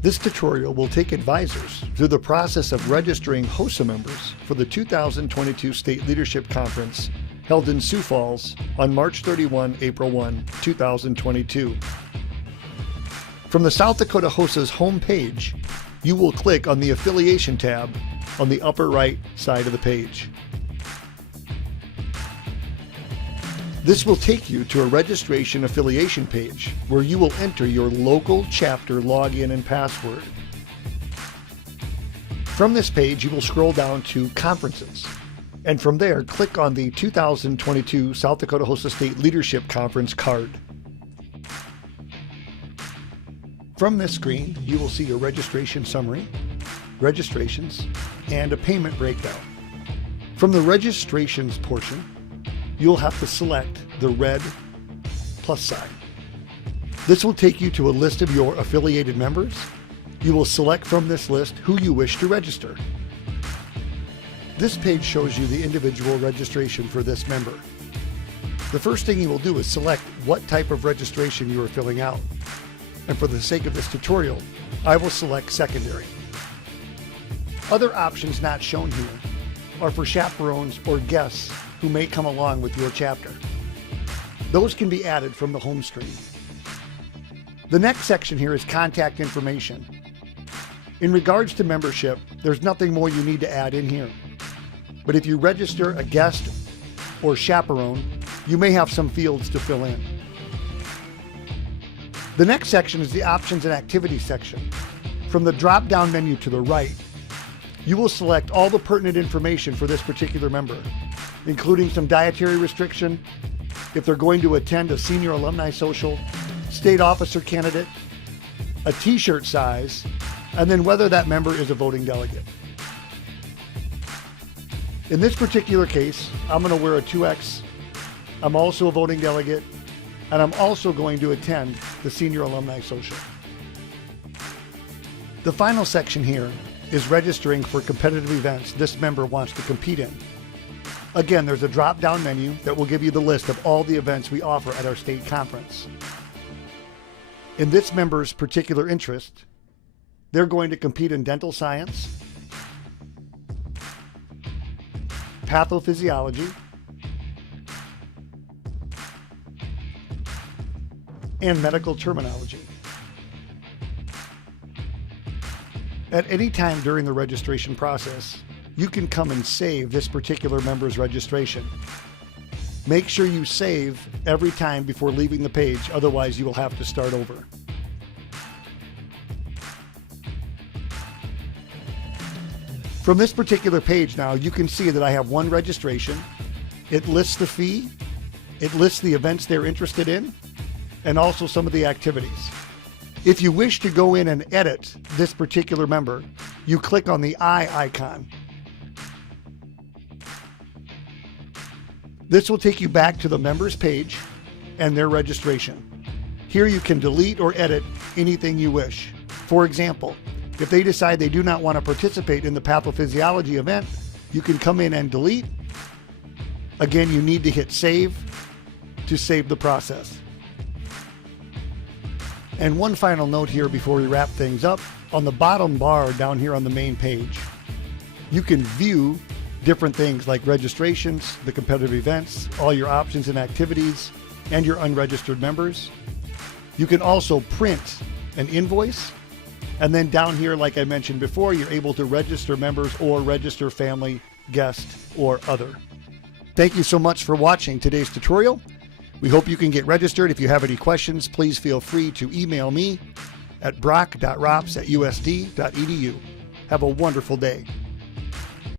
This tutorial will take advisors through the process of registering HOSA members for the 2022 State Leadership Conference held in Sioux Falls on March 31, April 1, 2022. From the South Dakota HOSA's homepage, you will click on the Affiliation tab on the upper right side of the page. This will take you to a registration affiliation page where you will enter your local chapter login and password. From this page, you will scroll down to Conferences, and from there, click on the 2022 South Dakota HOSA State Leadership Conference card. From this screen, you will see a registration summary, registrations, and a payment breakdown. From the registrations portion, you'll have to select the red plus sign. This will take you to a list of your affiliated members. You will select from this list who you wish to register. This page shows you the individual registration for this member. The first thing you will do is select what type of registration you are filling out. And for the sake of this tutorial, I will select secondary. Other options not shown here are for chaperones or guests who may come along with your chapter. Those can be added from the home screen. The next section here is contact information. In regards to membership, there's nothing more you need to add in here. But if you register a guest or chaperone, you may have some fields to fill in. The next section is the Options and Activities section. From the drop-down menu to the right, you will select all the pertinent information for this particular member, including some dietary restriction, if they're going to attend a senior alumni social, state officer candidate, a t-shirt size, and then whether that member is a voting delegate. In this particular case, I'm going to wear a 2X. I'm also a voting delegate, and I'm also going to attend the Senior Alumni Social. The final section here is registering for competitive events this member wants to compete in. Again, there's a drop-down menu that will give you the list of all the events we offer at our state conference. In this member's particular interest, they're going to compete in dental science, pathophysiology, and medical terminology. At any time during the registration process, you can come and save this particular member's registration. Make sure you save every time before leaving the page, otherwise you will have to start over. From this particular page now, you can see that I have one registration. It lists the fee, it lists the events they're interested in, and also some of the activities. If you wish to go in and edit this particular member, you click on the eye icon. This will take you back to the members page and their registration. Here you can delete or edit anything you wish. For example, if they decide they do not want to participate in the pathophysiology event, you can come in and delete. Again, you need to hit save to save the process. And one final note here before we wrap things up. On the bottom bar down here on the main page, you can view different things like registrations, the competitive events, all your options and activities, and your unregistered members. You can also print an invoice. And then down here, like I mentioned before, you're able to register members or register family, guest, or other. Thank you so much for watching today's tutorial. We hope you can get registered. If you have any questions, please feel free to email me at brock.rops@usd.edu. Have a wonderful day.